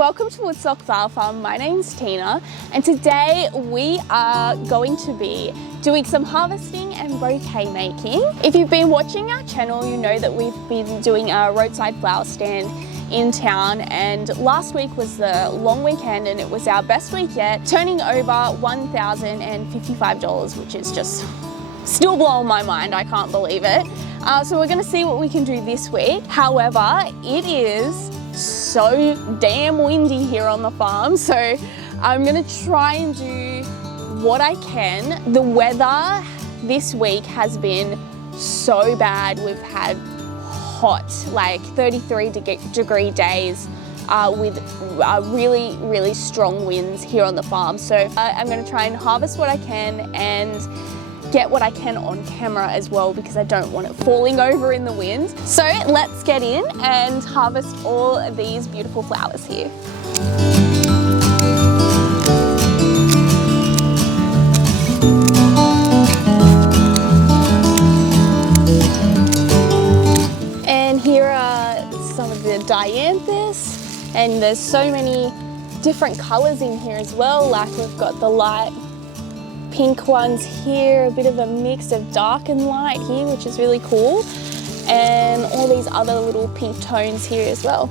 welcome to Woodstock Flower Farm. My name's Tina, and today we are going to be doing some harvesting and bouquet making. If you've been watching our channel, you know that we've been doing a roadside flower stand in town, and last week was the long weekend and it was our best week yet, turning over $1,055, which is just still blowing my mind. I can't believe it. So we're going to see what we can do this week. However, it is so damn windy here on the farm, so I'm going to try and do what I can. The weather this week has been so bad. We've had hot, like 33-degree days with really strong winds here on the farm. So I'm going to try and harvest what I can and get what I can on camera as well, because I don't want it falling over in the wind. So let's get in and harvest all of these beautiful flowers here. And here are some of the dianthus, and there's so many different colors in here as well. Like we've got the light pink ones here, a bit of a mix of dark and light here, which is really cool, and all these other little pink tones here as well.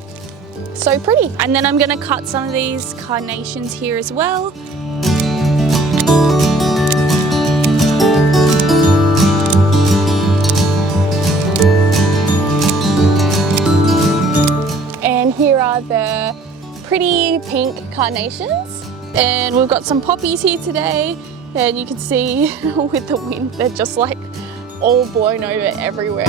So pretty. And then I'm going to cut some of these carnations here as well. And here are the pretty pink carnations. And we've got some poppies here today. And you can see with the wind, they're just like all blown over everywhere.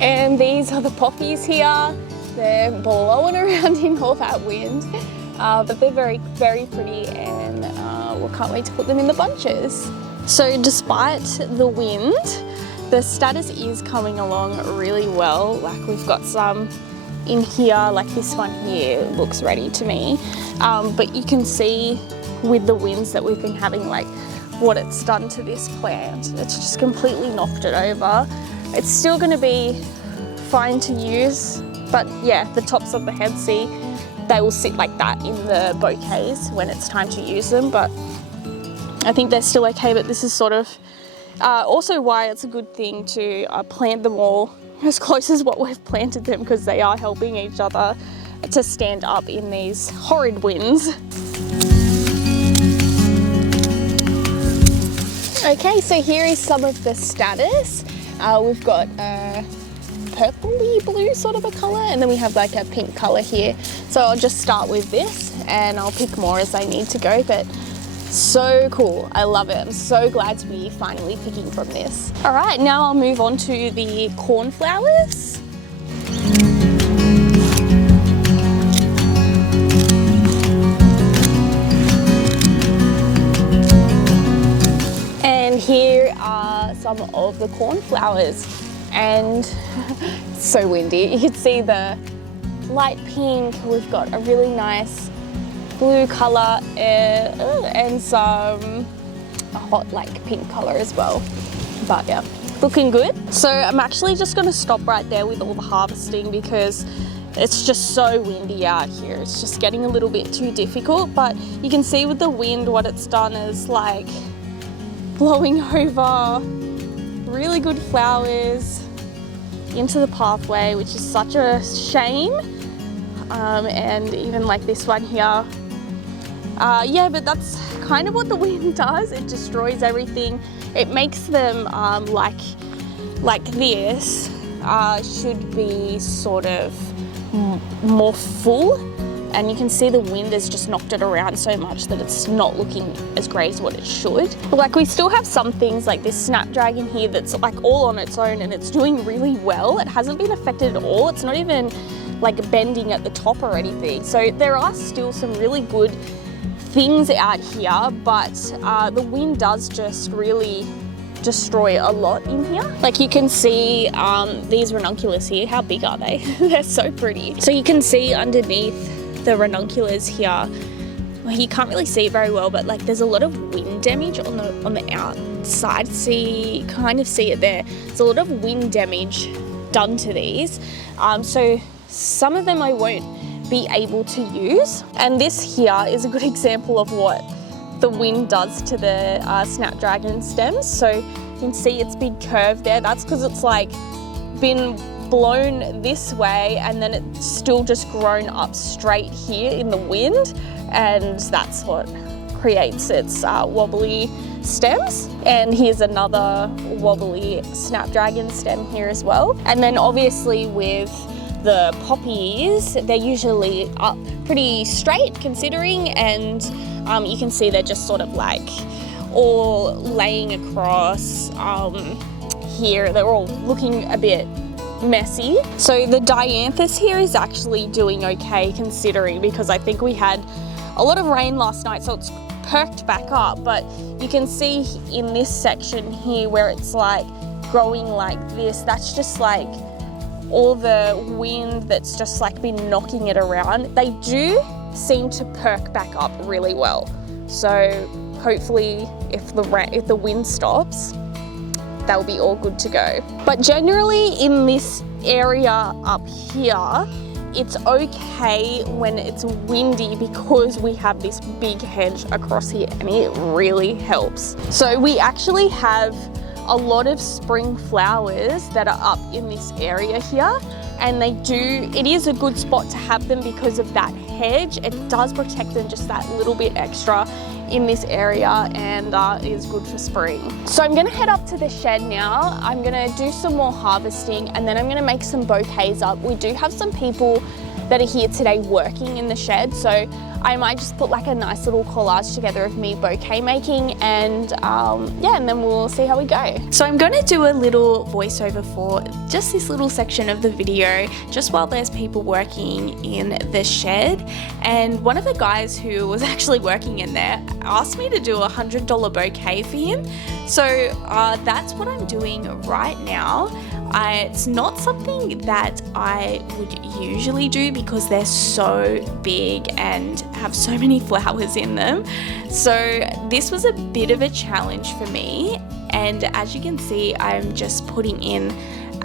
And these are the poppies here. They're blowing around in all that wind, but they're very pretty, and we can't wait to put them in the bunches. So despite the wind, the status is coming along really well. Like we've got some in here, like this one here looks ready to me. But you can see with the winds that we've been having, like what it's done to this plant. It's just completely knocked it over. It's still going to be fine to use, but yeah, the tops of the heads, see, they will sit like that in the bouquets when it's time to use them, but I think they're still okay. But this is sort of also why it's a good thing to plant them all as close as what we've planted them, because they are helping each other to stand up in these horrid winds. Okay, so here is some of the status. We've got purpley blue sort of a colour, and then we have like a pink colour here. So I'll just start with this and I'll pick more as I need to go, but so cool. I love it. I'm so glad to be finally picking from this. All right, now I'll move on to the cornflowers. And here are some of the cornflowers. And it's so windy. You can see the light pink. We've got a really nice blue colour and some hot like pink colour as well. But yeah, looking good. So I'm actually just going to stop right there with all the harvesting, because it's just so windy out here. It's just getting a little bit too difficult. But you can see with the wind what it's done is like blowing over really good flowers into the pathway, which is such a shame. And even like this one here, yeah, but that's kind of what the wind does. It destroys everything. It makes them like this should be sort of more full, and you can see the wind has just knocked it around so much that it's not looking as great as what it should. Like we still have some things like this snapdragon here that's like all on its own and it's doing really well. It hasn't been affected at all. It's not even like bending at the top or anything. So there are still some really good things out here, but the wind does just really destroy a lot in here. Like you can see these ranunculus here, how big are they? They're so pretty. So you can see underneath the ranunculus here, well, you can't really see it very well, but like there's a lot of wind damage on the outside. See, kind of see it there. There's a lot of wind damage done to these. So some of them I won't be able to use. And this here is a good example of what the wind does to the snapdragon stems. So you can see its big curve there. That's because it's like been blown this way and then it's still just grown up straight here in the wind, and that's what creates its wobbly stems. And here's another wobbly snapdragon stem here as well. And then obviously with the poppies, they're usually up pretty straight considering, and you can see they're just sort of like all laying across here. They're all looking a bit messy. So the dianthus here is actually doing okay considering, because I think we had a lot of rain last night, so it's perked back up. But you can see in this section here where it's like growing like this, that's just like all the wind that's just like been knocking it around. They do seem to perk back up really well. So hopefully if the wind stops, they'll be all good to go. But generally in this area up here, it's okay when it's windy because we have this big hedge across here and it really helps. So we actually have a lot of spring flowers that are up in this area here, and it is a good spot to have them because of that hedge. It does protect them just that little bit extra in this area, and is good for spring. So I'm gonna head up to the shed now. I'm gonna do some more harvesting and then I'm gonna make some bouquets up. We do have some people that are here today working in the shed, so I might just put like a nice little collage together of me bouquet making, and yeah, and then we'll see how we go. So I'm going to do a little voiceover for just this little section of the video, just while there's people working in the shed. And one of the guys who was actually working in there asked me to do a $100 bouquet for him. So that's what I'm doing right now. It's not something that I would usually do because they're so big and have so many flowers in them. So this was a bit of a challenge for me, and as you can see, I'm just putting in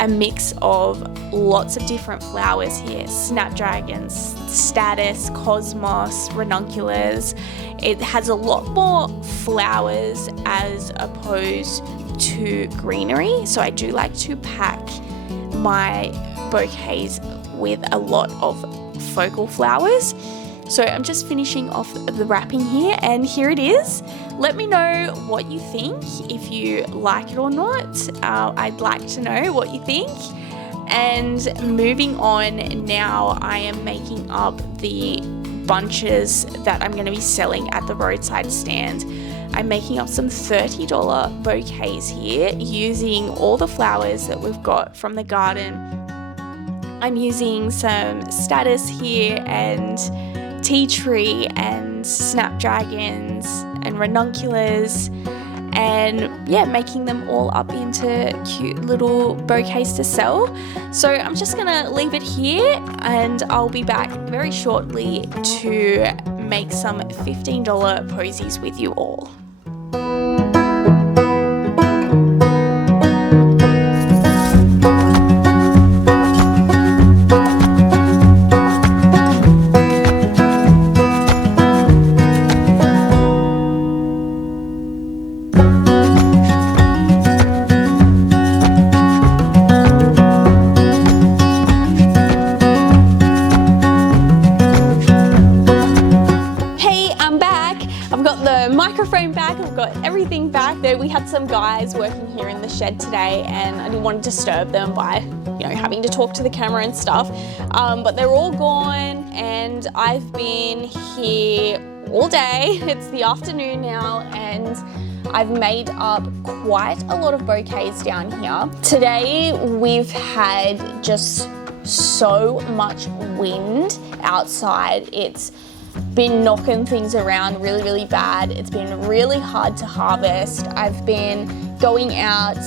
a mix of lots of different flowers here: snapdragons, statice, cosmos, ranunculus. It has a lot more flowers as opposed to greenery, so I do like to pack my bouquets with a lot of focal flowers. So I'm just finishing off the wrapping here, and here it is. Let me know what you think, if you like it or not. I'd like to know what you think. And moving on now, I am making up the bunches that I'm going to be selling at the roadside stand. I'm making up some $30 bouquets here using all the flowers that we've got from the garden. I'm using some statice here and tea tree and snapdragons and ranunculus, and yeah, making them all up into cute little bouquets to sell. So I'm just gonna leave it here, and I'll be back very shortly to make some $15 posies with you all. Everything back there. We had some guys working here in the shed today, and I didn't want to disturb them by, you know, having to talk to the camera and stuff. But they're all gone, and I've been here all day. It's the afternoon now, and I've made up quite a lot of bouquets down here. Today we've had just so much wind outside. It's been knocking things around really bad. It's been really hard to harvest. I've been going out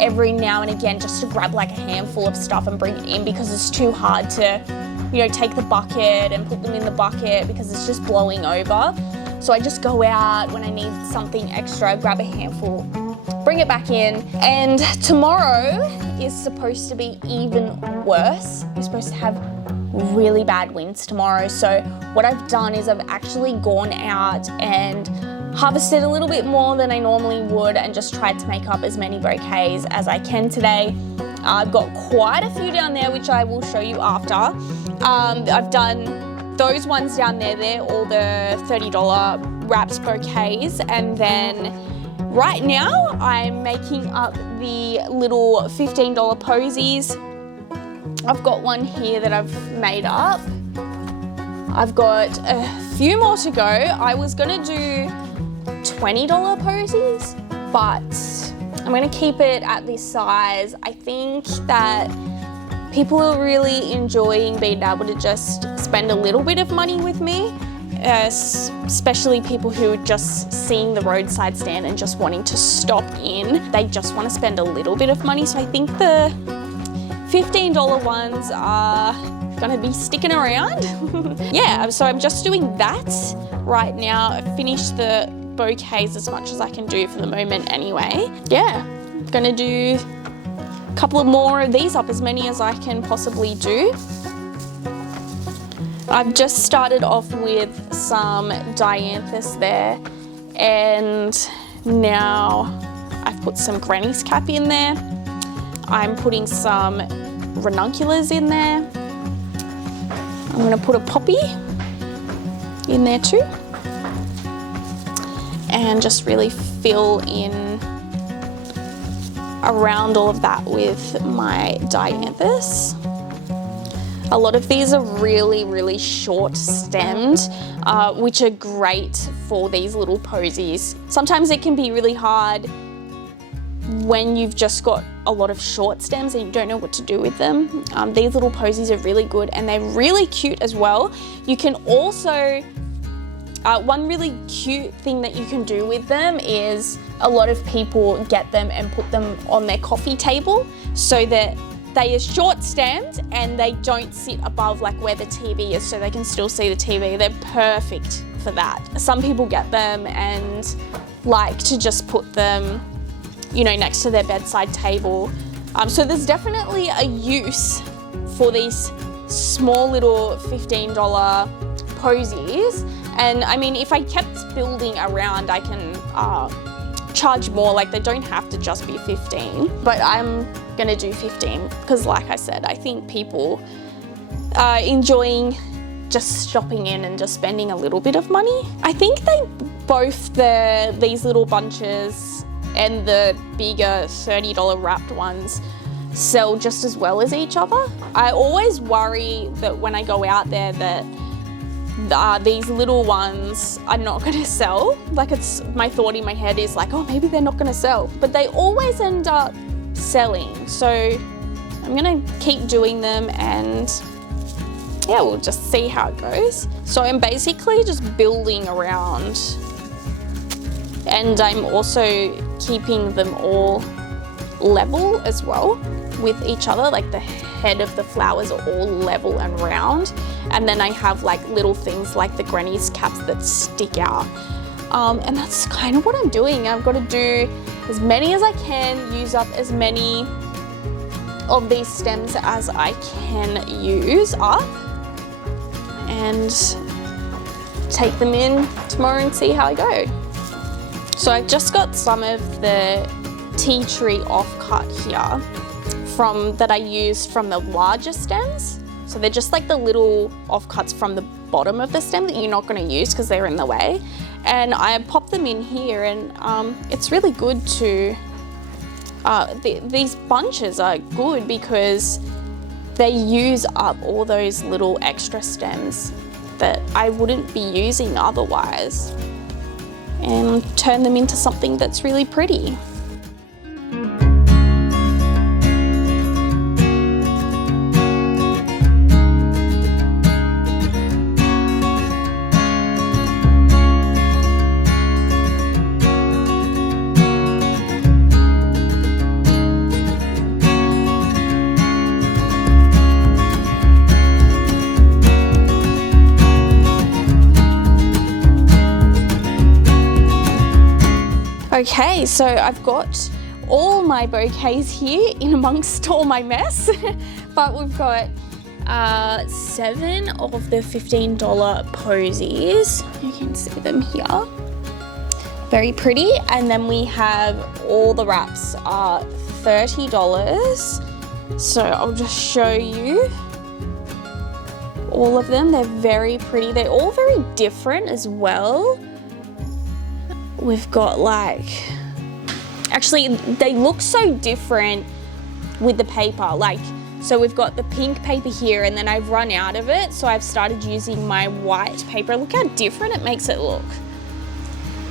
every now and again just to grab like a handful of stuff and bring it in because it's too hard to take the bucket and put them in the bucket because it's just blowing over. So I just go out when I need something extra, grab a handful, bring it back in. And tomorrow is supposed to be even worse. We're supposed to have really bad winds tomorrow. So what I've done is I've actually gone out and harvested a little bit more than I normally would and just tried to make up as many bouquets as I can today. I've got quite a few down there, which I will show you after. I've done those ones down there, they're all the $30 wrapped bouquets. And then right now I'm making up the little $15 posies. I've got one here that I've made up. I've got a few more to go. I was gonna do $20 posies, but I'm gonna keep it at this size. I think that people are really enjoying being able to just spend a little bit of money with me, especially people who are just seeing the roadside stand and just wanting to stop in. They just want to spend a little bit of money. So I think the $15 ones are gonna be sticking around. Yeah, so I'm just doing that right now. I finished the bouquets as much as I can do for the moment anyway. Yeah, gonna do a couple of more of these up, as many as I can possibly do. I've just started off with some dianthus there, and now I've put some granny's cap in there. I'm putting some ranunculus in there. I'm gonna put a poppy in there too, and just really fill in around all of that with my dianthus. A lot of these are really, really short stemmed, which are great for these little posies. Sometimes it can be really hard when you've just got a lot of short stems and you don't know what to do with them. These little posies are really good, and they're really cute as well. You can also, one really cute thing that you can do with them is a lot of people get them and put them on their coffee table so that they are short stemmed and they don't sit above like where the TV is, so they can still see the TV. They're perfect for that. Some people get them and like to just put them, next to their bedside table. So there's definitely a use for these small little $15 posies. And I mean, if I kept building around, I can charge more. Like, they don't have to just be 15, but I'm gonna do 15 because, like I said, I think people are enjoying just stopping in and just spending a little bit of money. I think these little bunches and the bigger $30 wrapped ones sell just as well as each other. I always worry that when I go out there that these little ones are not going to sell. Like, it's my thought in my head is like, oh, maybe they're not going to sell, but they always end up selling. So I'm going to keep doing them, and yeah, we'll just see how it goes. So I'm basically just building around, and I'm also keeping them all level as well with each other. Like, the head of the flowers are all level and round, and then I have like little things like the granny's caps that stick out, and that's kind of what I'm doing. I've got to do as many as I can, use up as many of these stems as I can use up, and take them in tomorrow and see how I go. So I've just got some of the tea tree offcut here that I used from the larger stems. So they're just like the little offcuts from the bottom of the stem that you're not going to use because they're in the way. And I pop them in here, and it's really good to, these bunches are good because they use up all those little extra stems that I wouldn't be using otherwise, and turn them into something that's really pretty. Okay, so I've got all my bouquets here in amongst all my mess, but we've got 7 of the $15 posies. You can see them here. Very pretty. And then we have all the wraps are $30. So I'll just show you all of them. They're very pretty. They're all very different as well. We've got like, actually they look so different with the paper. Like, so we've got the pink paper here and then I've run out of it. So I've started using my white paper. Look how different it makes it look.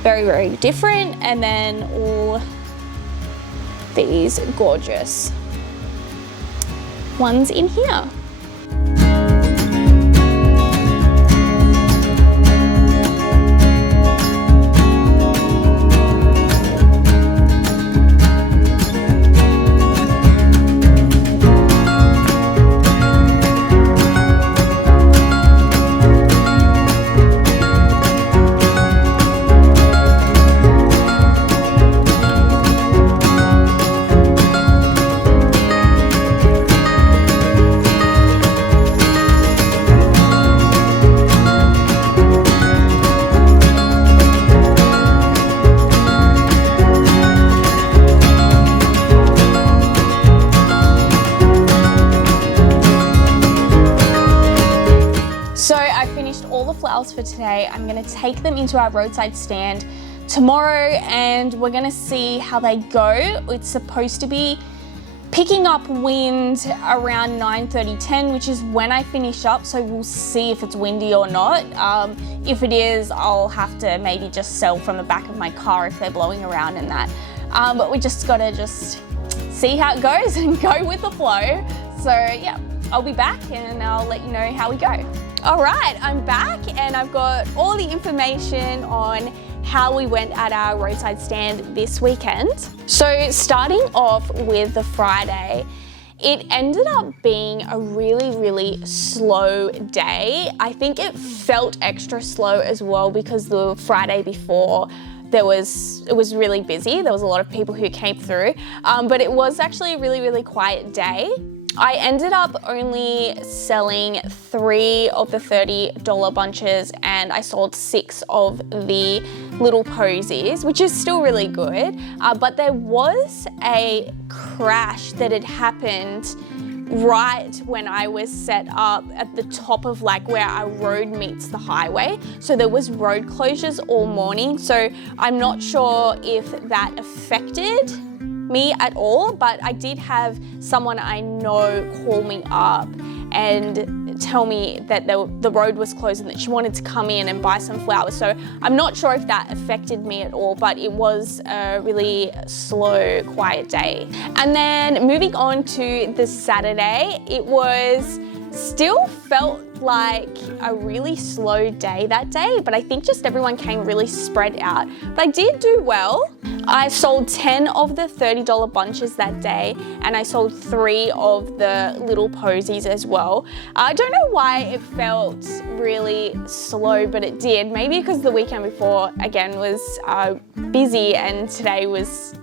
Very, very different. And then all these gorgeous ones in here. Flowers for today. I'm going to take them into our roadside stand tomorrow and we're going to see how they go. It's supposed to be picking up wind around 9:30, 10, which is when I finish up, so we'll see if it's windy or not. If it is, I'll have to maybe just sell from the back of my car if they're blowing around and that. But we just got to see how it goes and go with the flow. So yeah, I'll be back and I'll let you know how we go. All right, I'm back and I've got all the information on how we went at our roadside stand this weekend. So starting off with the Friday, it ended up being a really, really slow day. I think it felt extra slow as well because the Friday before it was really busy. There was a lot of people who came through, but it was actually a really, really quiet day. I ended up only selling 3 of the $30 bunches and I sold 6 of the little posies, which is still really good. But there was a crash that had happened right when I was set up at the top of like where our road meets the highway. So there was road closures all morning. So I'm not sure if that affected me at all, but I did have someone I know call me up and tell me that the road was closed and that she wanted to come in and buy some flowers. So I'm not sure if that affected me at all, but it was a really slow, quiet day. And then moving on to the Saturday, it still felt like a really slow day that day, but I think just everyone came really spread out. But I did do well. I sold 10 of the $30 bunches that day and I sold 3 of the little posies as well. I don't know why it felt really slow, but it did. Maybe because the weekend before, again, was busy and today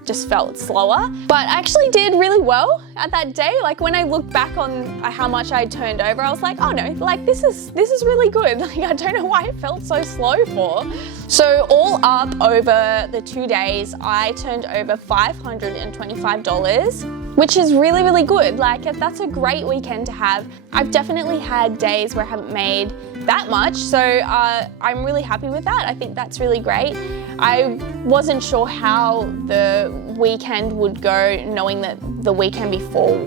just felt slower. But I actually did really well at that day. Like when I look back on how much I turned over, I was like, oh no, like this is really good. Like I don't know why it felt so slow for. So all up over the 2 days, I turned over $525, which is really, really good. Like that's a great weekend to have. I've definitely had days where I haven't made that much, so I'm really happy with that. I think that's really great. I wasn't sure how the weekend would go, knowing that the weekend before,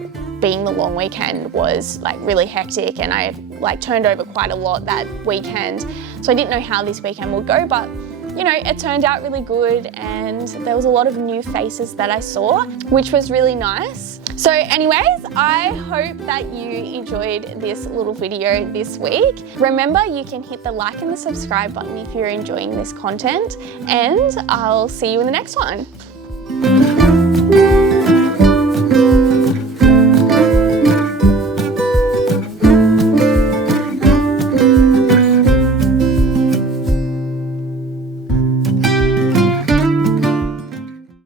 being the long weekend, was like really hectic and I like turned over quite a lot that weekend. So I didn't know how this weekend would go, but you know, it turned out really good and there was a lot of new faces that I saw, which was really nice. So anyways, I hope that you enjoyed this little video this week. Remember, you can hit the like and the subscribe button if you're enjoying this content, and I'll see you in the next one.